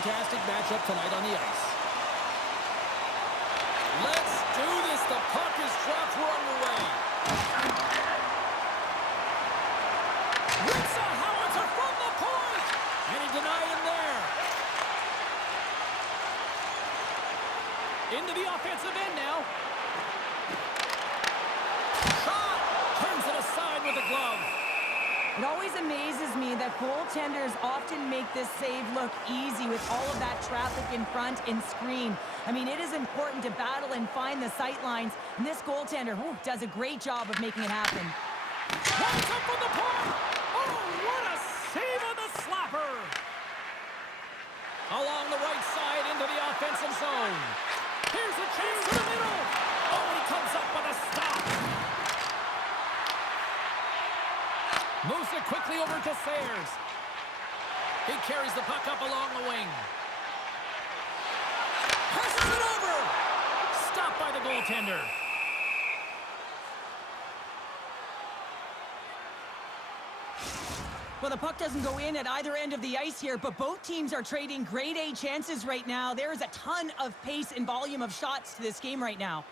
fantastic matchup tonight on the ice. Let's do this. The puck is dropped. We're underway. Ritz a howitzer from the point. And he denied him there. Into the offensive end now. Shot. Turns it aside with a glove. It always amazes me that goaltenders often make this save look easy with all of that traffic in front and screen. I mean, it is important to battle and find the sight lines, and this goaltender does a great job of making it happen. Runs up from the point! Oh, what a save on the slapper! Along the right side into the offensive zone. Here's a chance to the middle! Oh, and he comes up with a stop! Moves it quickly over to Sayers. He carries the puck up along the wing. Passes it over! Stopped by the goaltender. Well, the puck doesn't go in at either end of the ice here, but both teams are trading grade A chances right now. There is a ton of pace and volume of shots to this game right now.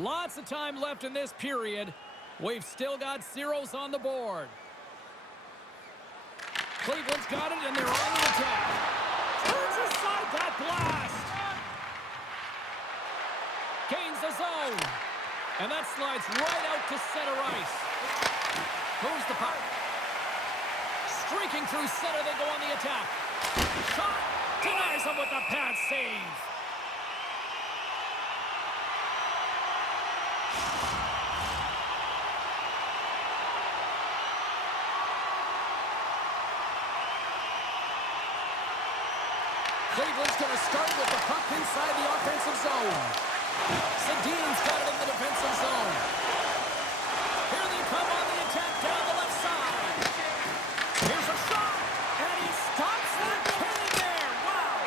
Lots of time left in this period. We've still got zeros on the board. Cleveland's got it, and they're on the attack. Turns aside that blast. Gains the zone. And that slides right out to center ice. Moves the puck. Streaking through center, they go on the attack. Shot. Denies him with the pad save. Cleveland's going to start with the puck inside the offensive zone. Sedin's got it in the defensive zone. Here they come on the attack down the left side. Here's a shot, and he stops that cannon there. Wow!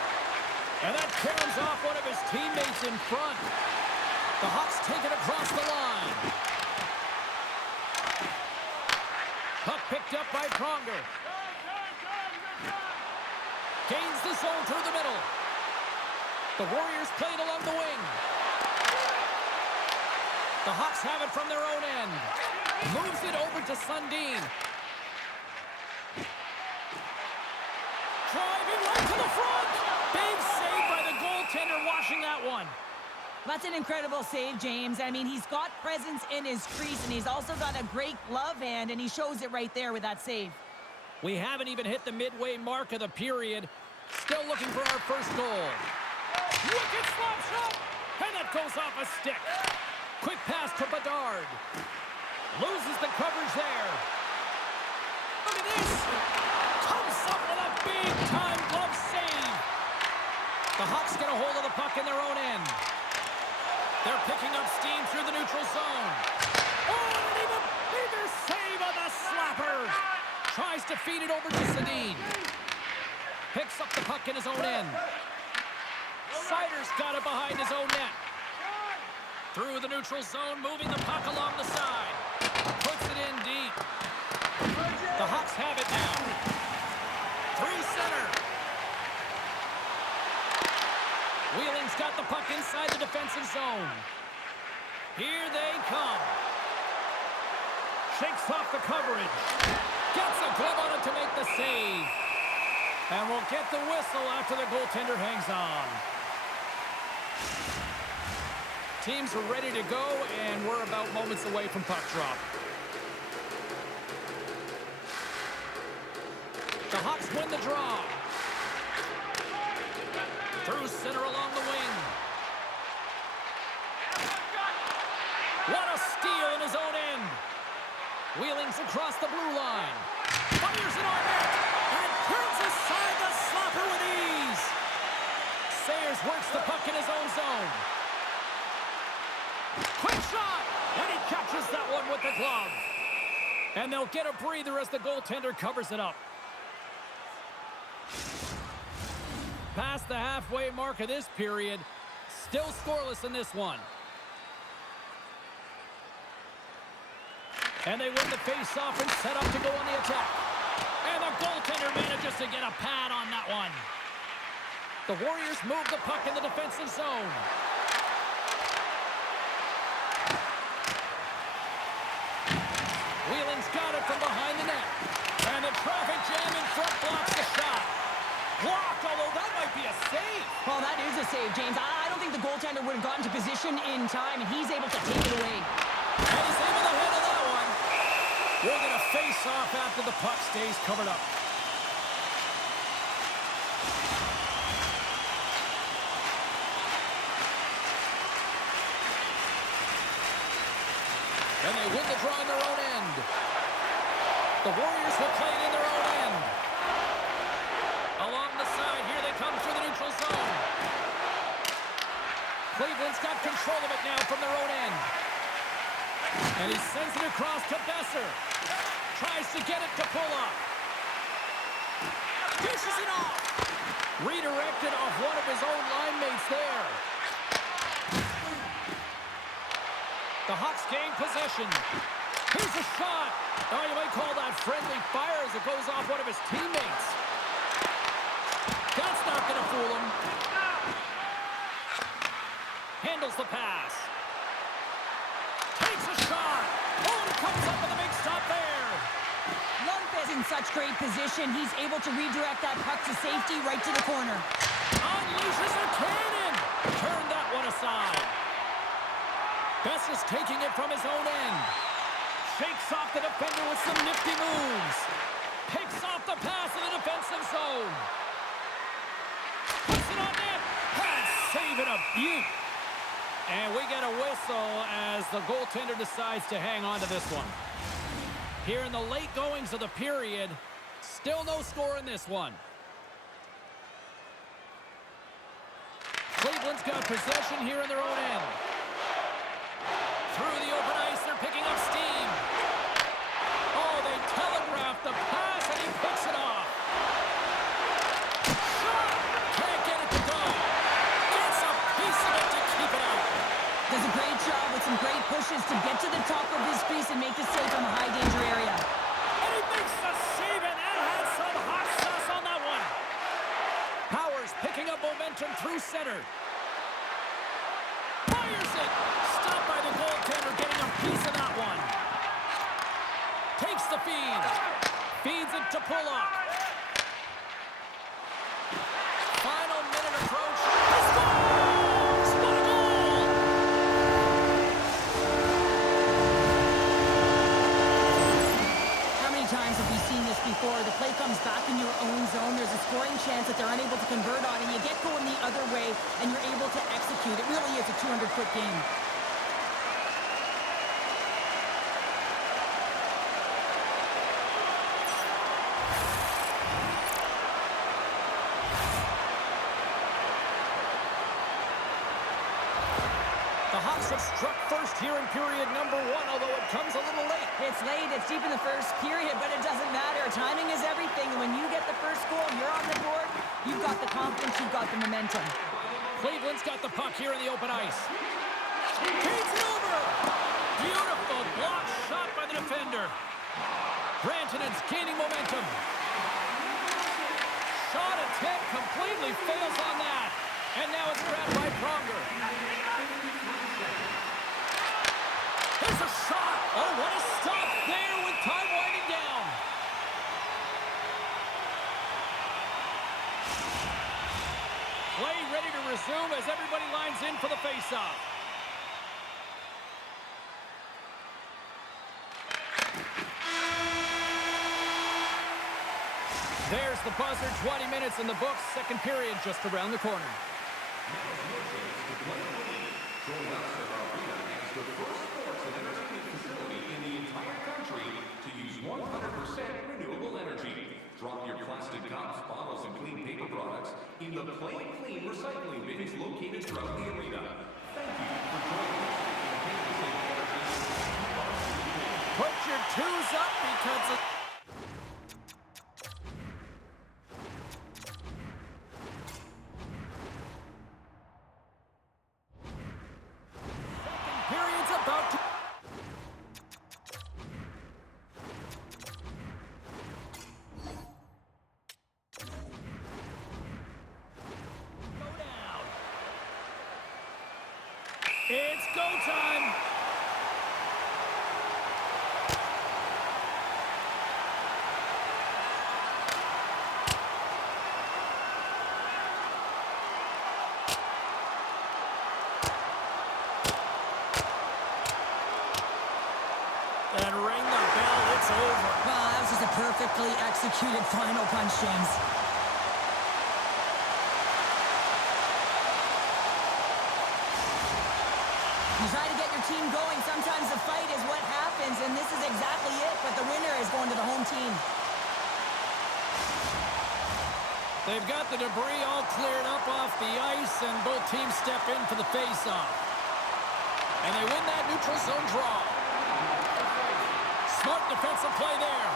And that caroms off one of his teammates in front. The Hawks take it across the line. Puck picked up by Pronger. Gains the zone through the middle. The Warriors play it along the wing. The Hawks have it from their own end. Moves it over to Sundin. Driving right to the front. Big save by the goaltender, washing that one. That's an incredible save, James. I mean, he's got presence in his crease, and he's also got a great glove hand, and he shows it right there with that save. We haven't even hit the midway mark of the period. Still looking for our first goal. Wicked slap shot! And that goes off a stick. Quick pass to Bedard. Loses the coverage there. Look at this! Comes up with a big-time glove save. The Hawks get a hold of the puck in their own end. They're picking up steam through the neutral zone. Oh, and even bigger save on the slapper! Tries to feed it over to Sedin. Picks up the puck in his own end. Sider's got it behind his own net. Through the neutral zone, moving the puck along the side. Puts it in deep. The Hawks have it now. Through center. Wheeling's got the puck inside the defensive zone. Here they come. Shakes off the coverage. Gets a glove on it to make the save. And we'll get the whistle after the goaltender hangs on. Teams are ready to go, and we're about moments away from puck drop. The Hawks win the draw. Through center along the wing. What a steal in his own end. Wheeling's across the blue line. Fires it on net. And turns aside the slapper with ease. Sayers works the puck in his own zone. Quick shot. And he catches that one with the glove. And they'll get a breather as the goaltender covers it up. Past the halfway mark of this period. Still scoreless in this one. And they win the face-off and set up to go on the attack. And the goaltender manages to get a pad on that one. The Warriors move the puck in the defensive zone. Whelan's got it from behind the net. And the traffic jam in front blocks the shot. Blocked, although that might be a save. Well, that is a save, James. I don't think the goaltender would have gotten to position in time, and he's able to take it away. And he's able to handle that one. We're going to face off after the puck stays covered up. And they win the draw in their own end. The Warriors will play it in their own end. Along the side, here they come through the neutral zone. Cleveland's got control of it now from their own end. And he sends it across to Besser. Tries to get it to pull up. Dishes it off. Redirected off one of his own line mates there. The Hawks gain possession. Here's a shot. Oh, you might call that friendly fire as it goes off one of his teammates. That's not going to fool him. Handles the pass. Takes a shot. Oh, and he comes up with a big stop there. Lundqvist in such great position. He's able to redirect that puck to safety right to the corner. Unleashes a cannon. Turn that one aside. Bess is taking it from his own end. Shakes off the defender with some nifty moves. Picks off the pass in the defensive zone. Puts it on net. That's saving a beaut. And we get a whistle as the goaltender decides to hang on to this one. Here in the late goings of the period, still no score in this one. Cleveland's got possession here in their own end. Through the open ice, they're picking up steam. Oh, they telegraph the pass, and he picks it off. Shot! Can't get it to go. Gets a piece of it to keep it out. Does a great job with some great pushes to get to the top of his crease and make the save from a high-danger area. And he makes the save, and that had some hot sauce on that one. Powers picking up momentum through center. Fires it. Stopped by the goaltender, getting a piece of that one. Takes the feed. Feeds it to Pulock. Final minute approach. He scores! What a goal! How many times have we seen this before? The play comes back in your own zone. There's a scoring chance that they're unable to convert on, and you get going the other way, and you're able to execute. It really is a 200-foot game. The Hawks have struck first here in period number 1, although it comes a little late. It's late. It's deep in the first period, but it doesn't matter. Timing is everything. When you get the first goal, you're on the board. You've got the confidence. You've got the momentum. Cleveland's got the puck here in the open ice. Feeds it over. Beautiful block shot by the defender. Brantonen's gaining momentum. Shot attempt completely fails on that. And now it's grabbed by Pronger. There's a shot. Oh, what a stop there with time winding down. Play ready to resume as everybody lines in for the faceoff. There's the buzzer. 20 minutes in the books. Second period just around the corner. Drop your plastic cups, bottles, and clean paper products in the Klein recycling bins located throughout the arena. Thank you for joining us. Put your twos up because it... Second period's about to... go time. And ring the bell, it's over. Well, that was just a perfectly executed final punch, James. You try to get your team going. Sometimes the fight is what happens, and this is exactly it, but the winner is going to the home team. They've got the debris all cleared up off the ice, and both teams step in for the face-off. And they win that neutral zone draw. Smart defensive play there.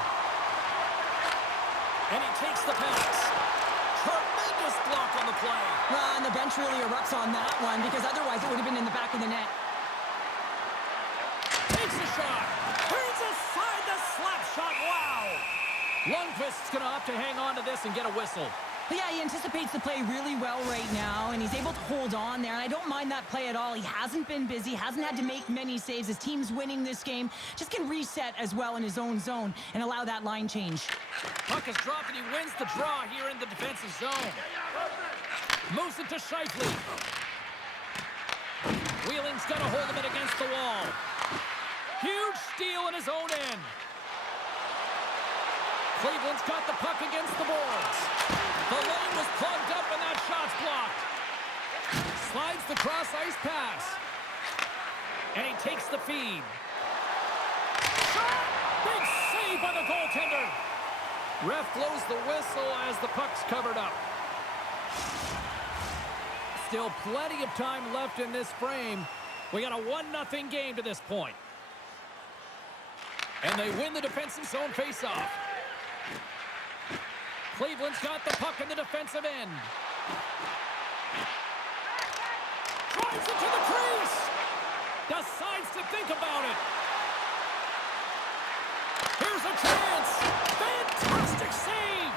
And he takes the pass. Tremendous block on the play. Well, and the bench really erupts on that one, because otherwise it would have been in the back of the net. Takes a shot. Turns aside the slap shot. Wow. Lundqvist's going to have to hang on to this and get a whistle. But yeah, he anticipates the play really well right now, and he's able to hold on there, and I don't mind that play at all. He hasn't been busy, hasn't had to make many saves. His team's winning this game. Just can reset as well in his own zone and allow that line change. Puck is dropped, and he wins the draw here in the defensive zone. Moves it to Scheifele. Wheeling's got a hold of it against the wall. Huge steal in his own end. Cleveland's got the puck against the boards. The lane was plugged up and that shot's blocked. Slides the cross-ice pass. And he takes the feed. Shot! Big save by the goaltender. Ref blows the whistle as the puck's covered up. Still plenty of time left in this frame. We got a 1-0 game to this point. And they win the defensive zone faceoff. Cleveland's got the puck in the defensive end. Drives it to the crease. Decides to think about it. Here's a chance. Fantastic save.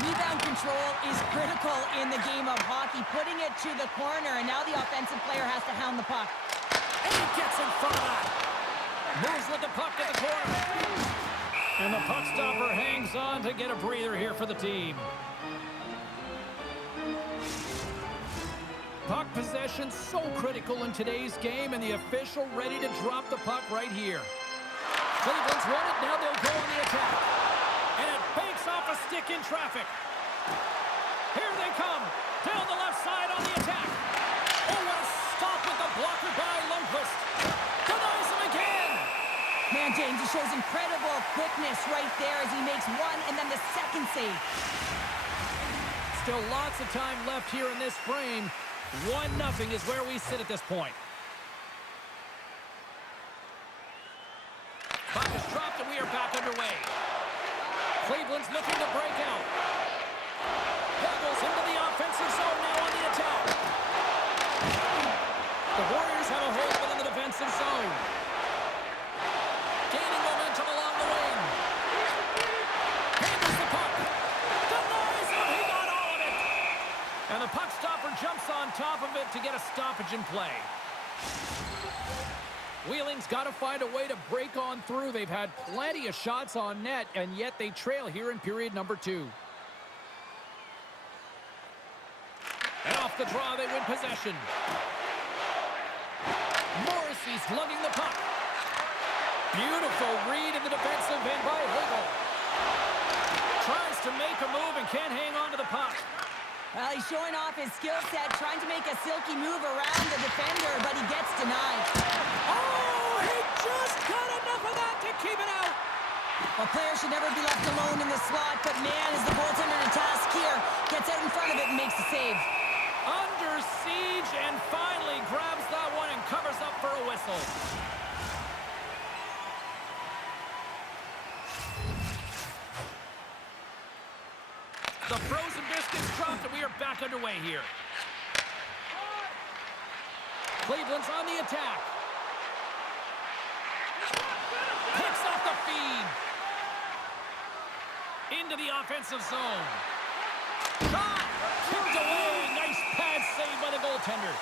Rebound control is critical in the game of hockey. Putting it to the corner, and now the offensive player has to hound the puck. And he gets in front of that. Moves with the puck to the corner. And the puck stopper hangs on to get a breather here for the team. Puck possession so critical in today's game, and the official ready to drop the puck right here. Cleveland's won it, now they'll go on the attack. And it banks off a stick in traffic. Here they come, down the left side on the attack. Oh, what a stop with the blocker by Lundqvist. Denies him again. Man, James, he shows incredible quickness right there as he makes one and then the second save. Still lots of time left here in this frame. 1-0 is where we sit at this point. Puck is dropped and we are back underway. Cleveland's looking to break out. Pebbles into the offensive zone now on the attack. The Warriors have a hold within the defensive zone. Gaining momentum along the wing. Handles the puck. Denies him. He got all of it. And the puck stopper jumps on top of it to get a stoppage in play. Wheeling's got to find a way to break on through. They've had plenty of shots on net, and yet they trail here in period number 2. And off the draw, they win possession. Morrissey's lugging the puck. Beautiful read in the defensive end by Hagel. Tries to make a move and can't hang on to the puck. Well, he's showing off his skill set, trying to make a silky move around the defender, but he gets denied. Oh, he just got enough of that to keep it out. A player should never be left alone in the slot, but man, is the goaltender to task here. Gets out in front of it and makes the save. Under siege and finally grabs that one and covers up for a whistle. The frozen biscuits dropped and we are back underway here. Cleveland's on the attack. Picks off the feed. Into the offensive zone. Shot! Kicked away. Nice pad save by the goaltender.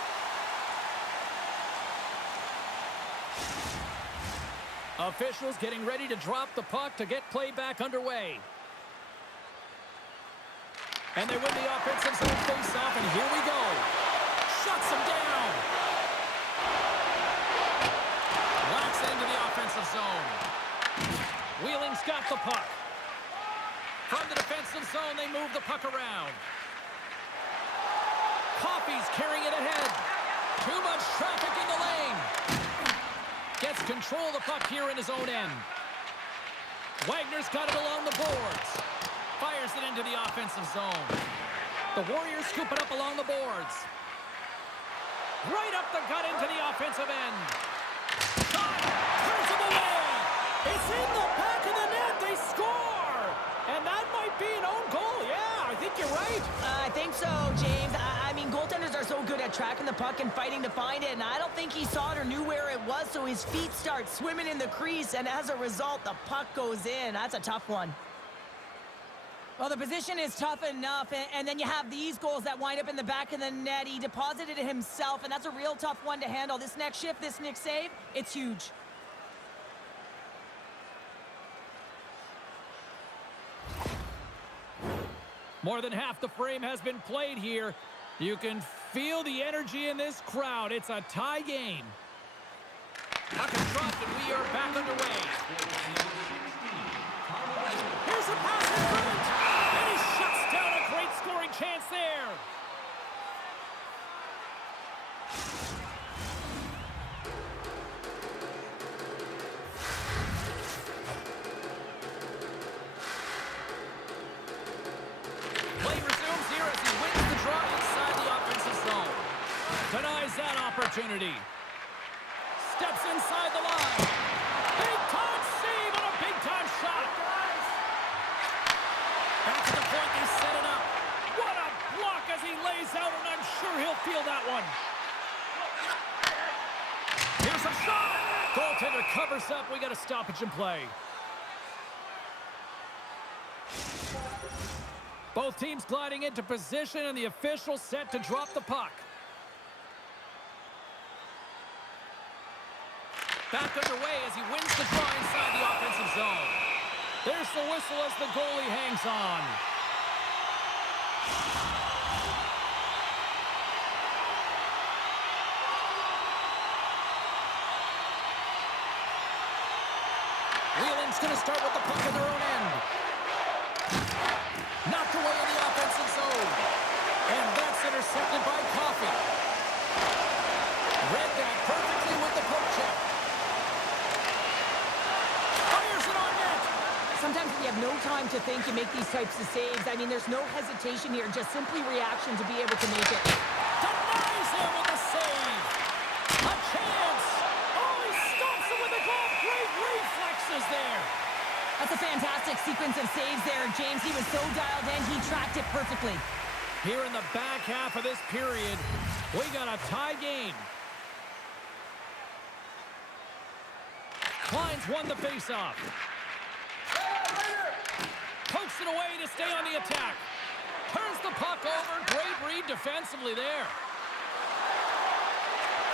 Officials getting ready to drop the puck to get play back underway. And they win the offensive zone face-off, and here we go. Shuts them down. Locks it into the offensive zone. Wheeling's got the puck. From the defensive zone, they move the puck around. Coffey's carrying it ahead. Too much traffic in the lane. Gets control of the puck here in his own end. Wagner's got it along the boards. Fires it into the offensive zone. The Warriors scoop it up along the boards. Right up the gut into the offensive end. Shot! Turns him away! It's in the back of the net! They score! And that might be an own goal. Yeah, I think you're right. I think so, James. I mean, goaltenders are so good at tracking the puck and fighting to find it, and I don't think he saw it or knew where it was, so his feet start swimming in the crease, and as a result, the puck goes in. That's a tough one. Well, the position is tough enough, and then you have these goals that wind up in the back of the net. He deposited it himself, and that's a real tough one to handle. This next shift, this next save, it's huge. More than half the frame has been played here. You can feel the energy in this crowd. It's a tie game. Puck is dropped, and we are back underway. Here's a pass in front, and he shuts down a great scoring chance there. Play resumes here as he wins the draw inside the offensive zone. Denies that opportunity. Steps inside the line. Big-time save on a big-time shot. Back to the point, they set it up. What a block as he lays out, and I'm sure he'll feel that one. Here's a shot. Goaltender covers up. We got a stoppage in play. Both teams gliding into position, and the official set to drop the puck. Back underway as he wins the draw inside the offensive zone. There's the whistle as the goalie hangs on. Wheeling's going to start with the puck in their own end. Knocked away in the offensive zone. And that's intercepted by Coffey. Read that perfectly with the poke check. Fires it on net. Sometimes when you have no time to think, you make these types of saves. I mean, there's no hesitation here, just simply reaction to be able to make it. Denies him with the save. A chance. Oh, he stops him with a glove. Great reflexes there. That's a fantastic sequence of saves there, James. He was so dialed in, he tracked it perfectly. Here in the back half of this period, we got a tie game. Klein's won the faceoff. Pokes it away to stay on the attack. Turns the puck over. Great read defensively there.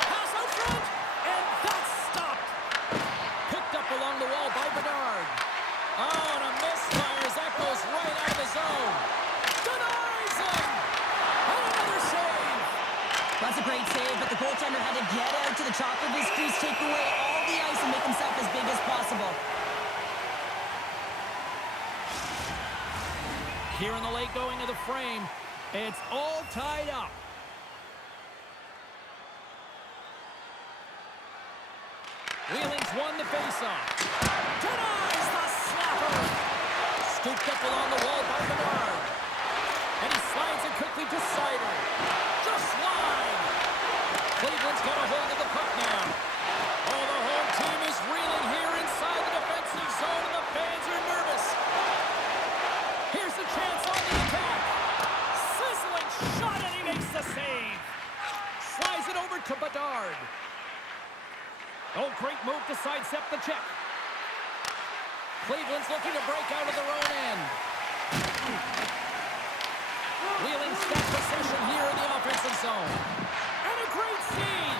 Pass out front, and that's stopped. Picked up along the wall by Bedard. Oh, and a misfire as that goes right out of the zone. Denies him! And another save! That's a great save, but the goaltender had to get out to the top of his crease, take away all the ice, and make himself as big as possible. Here in the late going of the frame, it's all tied up. Wheeling's won the faceoff. Denies the slapper. Scooped up along the wall by Bedard. And he slides it quickly to Sider. Just wide. Cleveland's got a hold of the puck now. Oh, the home team is reeling here inside the defensive zone, and the fans are nervous. Here's the chance on the attack. Sizzling shot, and he makes the save. Slides it over to Bedard. Oh, great move to sidestep the check. Cleveland's looking to break out of their own end. Wheeling's got possession here in the offensive zone. And a great save.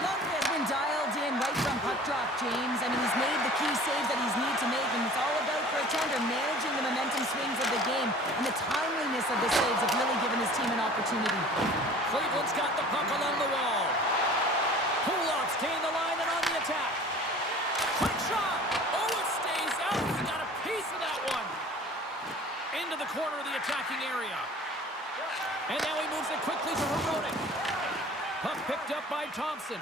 Lundqvist been dialed in right from puck drop, James. I mean, he's made the key saves that he's need to make, and it's all about for a tender managing the momentum swings of the game, and the timeliness of the saves have really given his team an opportunity. Cleveland's got the puck along the wall. Puloff's gained the line and on the attack. Quick shot! Oh, it stays out. We got a piece of that one. Into the corner of the attacking area. And now he moves it quickly to Hronek. Puck picked up by Thompson.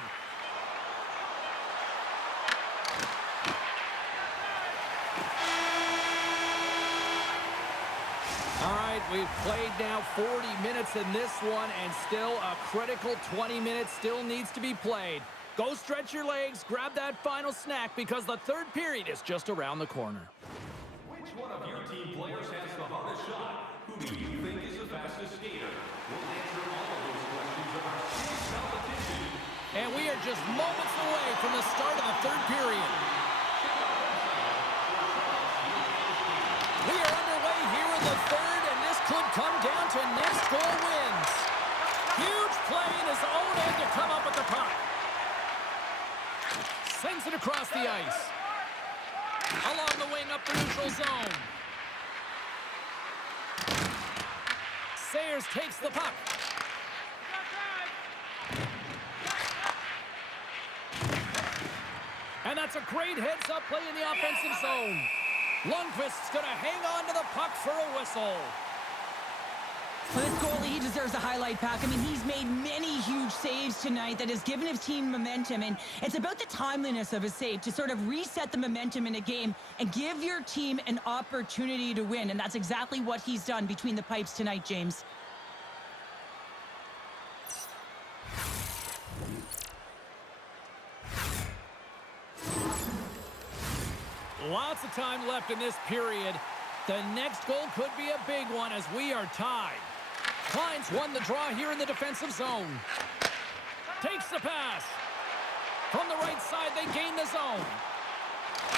All right, we've played now 40 minutes in this one, and still a critical 20 minutes still needs to be played. Go stretch your legs, grab that final snack, because the third period is just around the corner. Which one of your team players has the hardest shot? Who do you think is the fastest skater? We'll answer all of those questions of our skills competition. And we are just moments away from the start of the third period. We are underway here in the third, and this could come down to next goal wins. Huge play in his own end to come up with the puck. Sends it across the ice. Along the wing up the neutral zone. Sayers takes the puck. And that's a great heads-up play in the offensive zone. Lundqvist's going to hang on to the puck for a whistle. Well, this goalie, he deserves a highlight pack. I mean, he's made many huge saves tonight that has given his team momentum, and it's about the timeliness of his save to sort of reset the momentum in a game and give your team an opportunity to win, and that's exactly what he's done between the pipes tonight, James. Lots of time left in this period. The next goal could be a big one as we are tied. Klein's won the draw here in the defensive zone. Takes the pass. From the right side, they gain the zone.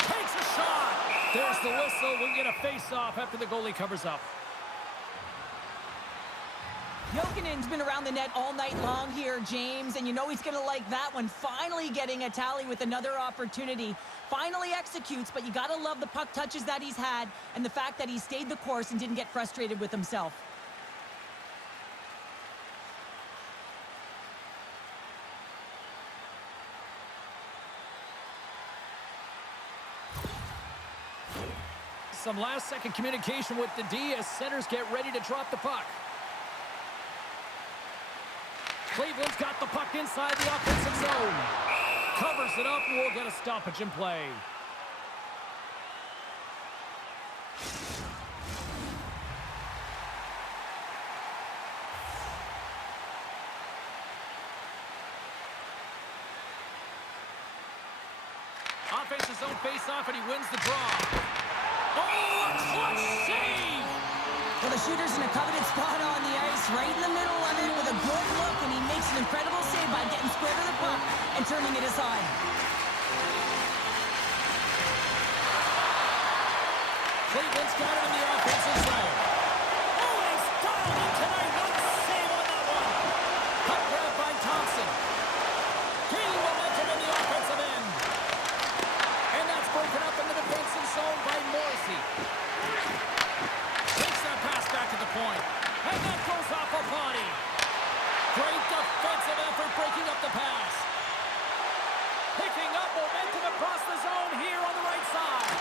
Takes a shot. There's the whistle. We'll get a face-off after the goalie covers up. Bokin's been around the net all night long here, James, and you know he's going to like that one. Finally getting a tally with another opportunity. Finally executes, but you got to love the puck touches that he's had and the fact that he stayed the course and didn't get frustrated with himself. Some last-second communication with the D as centers get ready to drop the puck. Cleveland's got the puck inside the offensive zone. Covers it up, and we'll get a stoppage in play. Offensive zone face-off, and he wins the draw. Oh, a clutch save! Well, the shooter's in a coveted spot on the ice, right in the middle of it with a good look, and he makes an incredible save by getting square to the puck and turning it aside. Cleveland's got it in the offensive zone. Oh, and he's dialed in tonight. What a save on that one. Puck grab by Thompson. Gaining momentum in the offensive end. And that's broken up in the defensive zone by Morrissey. Takes that pass back to the point. And that goes off a body. Great defensive effort breaking up the pass. Picking up momentum across the zone here on the right side.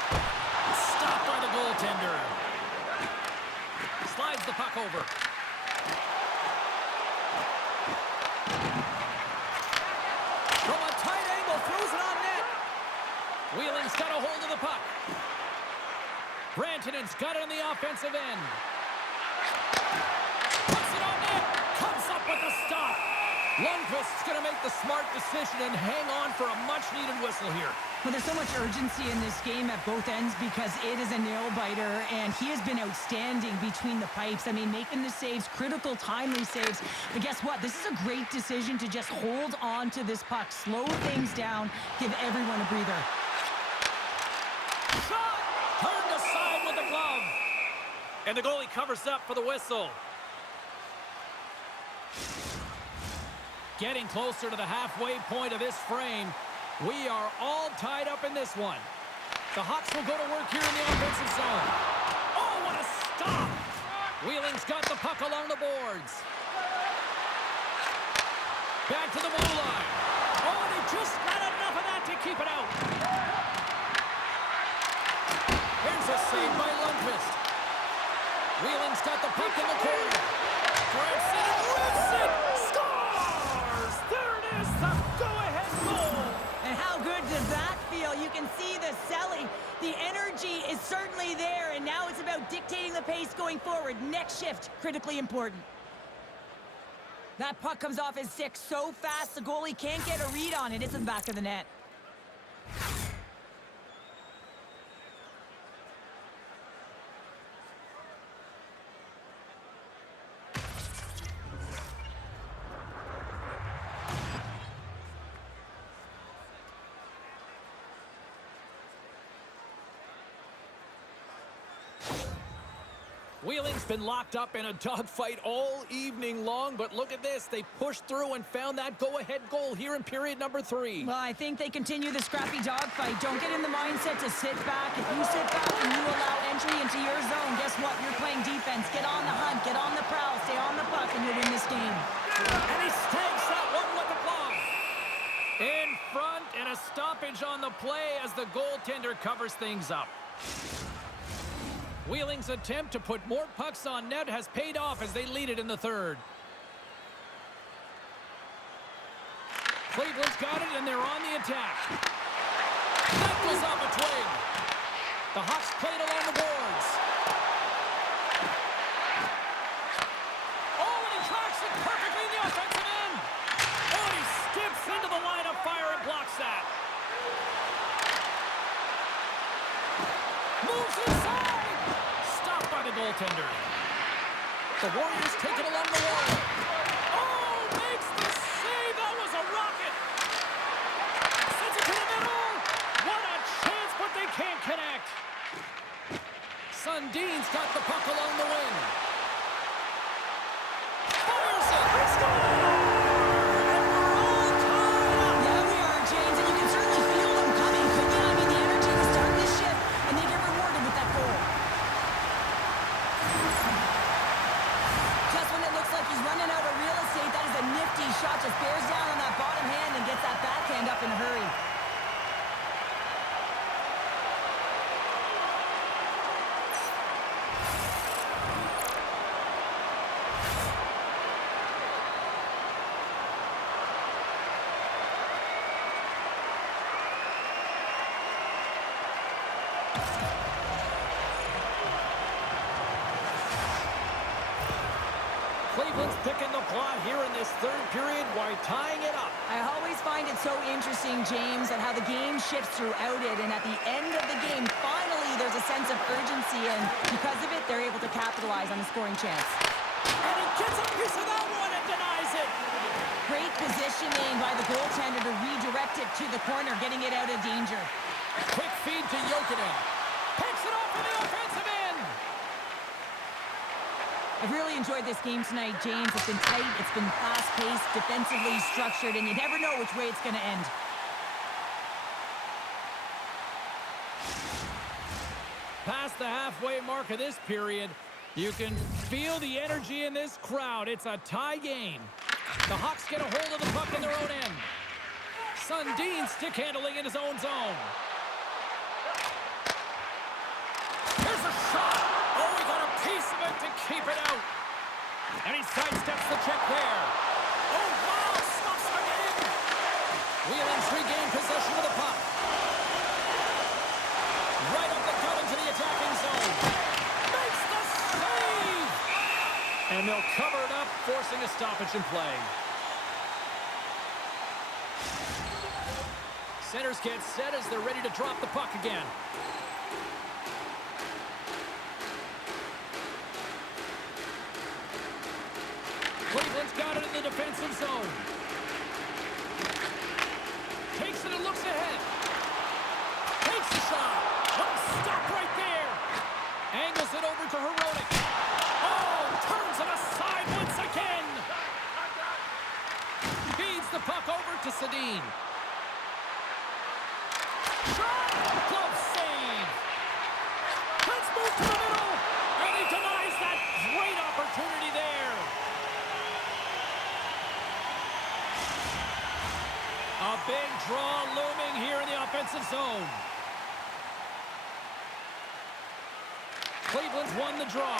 Stopped by the goaltender. Slides the puck over. From a tight angle, throws it on net. Wheeling's got a hold of the puck. Rantanen's got it on the offensive end. Puts it on net. Comes up with the stop. Lundqvist's going to make the smart decision and hang on for a much-needed whistle here. Well, there's so much urgency in this game at both ends because it is a nail-biter, and he has been outstanding between the pipes. I mean, making the saves, critical, timely saves. But guess what? This is a great decision to just hold on to this puck, slow things down, give everyone a breather. Shot! Turned aside with the glove. And the goalie covers up for the whistle. Getting closer to the halfway point of this frame. We are all tied up in this one. The Hawks will go to work here in the offensive zone. Oh, what a stop! Wheeling's got the puck along the boards. Back to the blue line. Oh, and he just got enough of that to keep it out. Here's a save by Lundqvist. Wheeling's got the puck in the corner. Grabs it and rips it. Scores! There it is, the go-ahead goal. And how good does that feel? You can see the selling. The energy is certainly there, and now it's about dictating the pace going forward. Next shift, critically important. That puck comes off his stick so fast, the goalie can't get a read on it. It's in the back of the net. Wheeling's been locked up in a dogfight all evening long, but look at this. They pushed through and found that go-ahead goal here in period number 3. Well, I think they continue the scrappy dogfight. Don't get in the mindset to sit back. If you sit back and you allow entry into your zone, guess what? You're playing defense. Get on the hunt, get on the prowl, stay on the puck, and you'll win this game. And he snags that one with the glove. In front, and a stoppage on the play as the goaltender covers things up. Wheeling's attempt to put more pucks on net has paid off as they lead it in the third. Cleveland's got it, and they're on the attack. That goes off a twig. The Hawks played along the boards. Oh, and he tracks it perfectly in the offensive end. Oh, and he skips into the line of fire and blocks that. Moves inside. By the goaltender. The Warriors take it along the wall. Oh, makes the save. That was a rocket. Sends it to the middle. What a chance, but they can't connect. Sundin's got the puck along the wing. Fires it. They score! And we're all tied up. Yeah, we are, James, and you can certainly feel them coming, couldn't you? I mean, the energy to start this shift, and they get rewarded with that goal. Just when it looks like he's running out of real estate, that is a nifty shot. Just bears down on that bottom hand and gets that backhand up in a hurry. Cleveland's picking the plot here in this third period while tying it up. I always find it so interesting, James, and how the game shifts throughout it. And at the end of the game, finally, there's a sense of urgency. And because of it, they're able to capitalize on the scoring chance. And he gets a piece of that one and denies it. Great positioning by the goaltender to redirect it to the corner, getting it out of danger. Quick feed to Jokinen. Picks it off in the offensive end. I've really enjoyed this game tonight, James. It's been tight, it's been fast-paced, defensively structured, and you never know which way it's going to end. Past the halfway mark of this period, you can feel the energy in this crowd. It's a tie game. The Hawks get a hold of the puck in their own end. Sundin stick handling in his own zone. Here's a shot. Oh, he got a piece of it to keep it out. And he sidesteps the check there. Oh, wow, stops the game. Wheeling's regained possession of the puck. Right up the gut into the attacking zone. Makes the save! And they'll cover it up, forcing a stoppage in play. Centers get set as they're ready to drop the puck again. Cleveland's got it in the defensive zone. Takes it and looks ahead. Takes the shot. Oh, stop right there. Angles it over to Herodic. Oh, turns it aside once again. Feeds to Sedin. Shot! Close save! Let's move to the middle! And he denies that great opportunity there. A big draw looming here in the offensive zone. Cleveland's won the draw.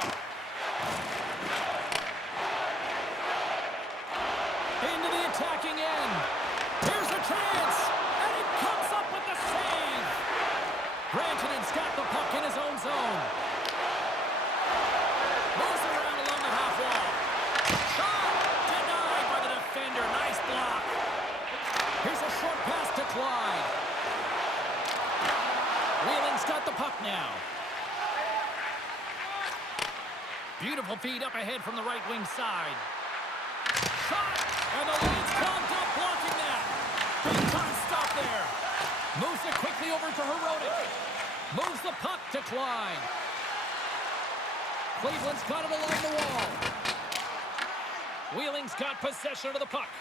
Into the attacking end. Here's a chance. And he comes up with the save. Rantanen's got the puck in his own zone. Moves around along the half wall. Shot! Denied by the defender. Nice block. Here's a short pass to Klein. Wheeling's got the puck now. Beautiful feed up ahead from the right wing side. Shot! And the lead's clogged up, blocking that. Big time stop there. Moves it quickly over to Herodic. Moves the puck to Klein. Cleveland's got it along the wall. Wheeling's got possession of the puck.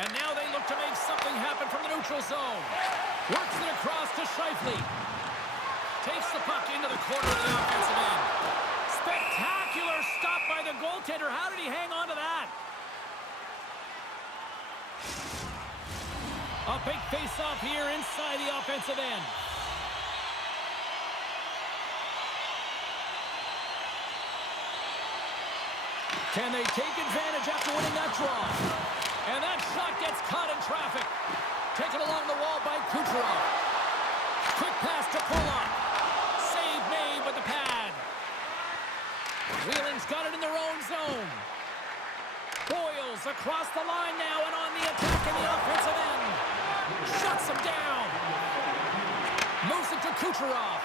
And now they look to make something happen from the neutral zone. Works it across to Scheifele. Takes the puck into the corner of the offensive end. Spectacular stop by the goaltender. How did he hang on to that? A big face-off here inside the offensive end. Can they take advantage after winning that draw? And that shot gets caught in traffic. Taken along the wall by Kucherov. Quick pass to Pulock. Save made with the pad. Wheeling's got it in their own zone. Boyles across the line now and on the attack in the offensive end. Shuts him down. Moves it to Kucherov.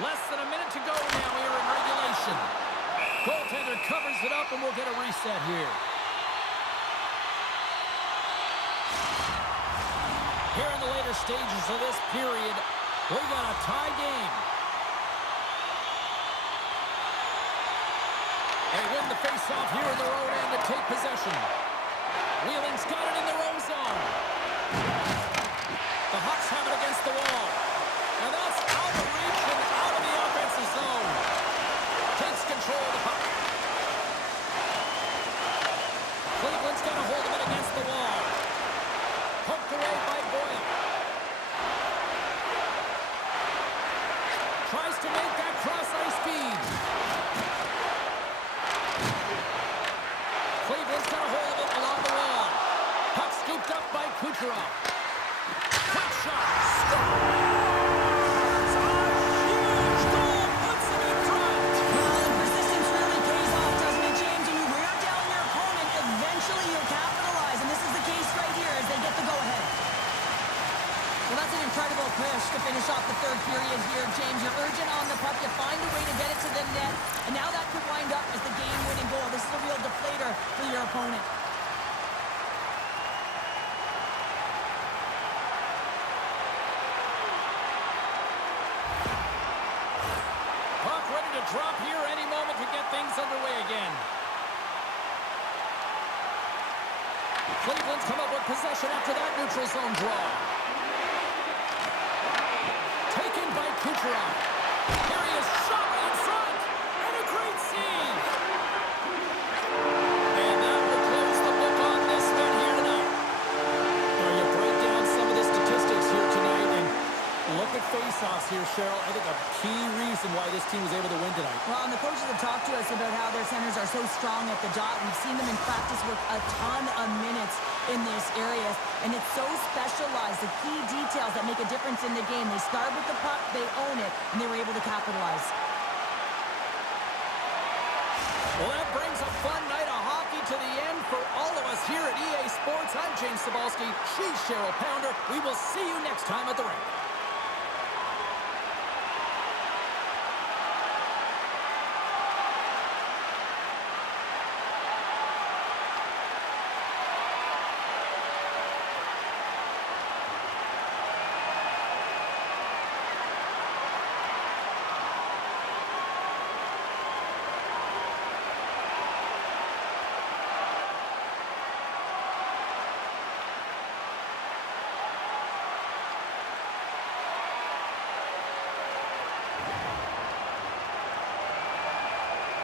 Less than a minute to go now here in regulation. Goaltender covers it up and we'll get a reset here. Here in the later stages of this period, we got a tie game. They win the face-off here in their own end to take possession. Wheeling's got it in their own zone. The Hawks have it against the wall. And that's out of reach and out of the offensive zone. Takes control of the puck. Cleveland's got a hold of it against the wall. Poked away by Boyle. Tries to make that cross-ice feed. Cleveland's got a hold of it along the wall. Puck scooped up by Kucherov. Quick shot. Scores! A huge goal puts them in front. Well, the persistence really pays off, doesn't it, James? When you wear down your opponent, eventually you'll capitalize. And this is the case right here as they get the go-ahead. Well, that's an incredible push to finish off the third period here, James. You're urgent on the puck. You find a way to get it to the net. And now that could wind up as the game-winning goal. This is a real deflator for your opponent. Puck ready to drop here any moment to get things underway again. Cleveland's come up with possession after that neutral zone draw. Taken by Kucherov. Here he is, shot in front, and a great save. And that will close the book on this one here tonight. Now you break down some of the statistics here tonight, and look at face-offs here, Cheryl. I think a key reason why this team was able to win tonight. Well, and the coaches have talked to us about how their centers are so strong at the dot. We've seen them in practice work a ton of minutes in this area, and it's so specialized, the key details that make a difference in the game. They start with the puck, they own it, and they were able to capitalize. Well, that brings a fun night of hockey to the end for all of us here at EA Sports. I'm James Cybulski. She's Cheryl Pounder. We will see you next time at the rink.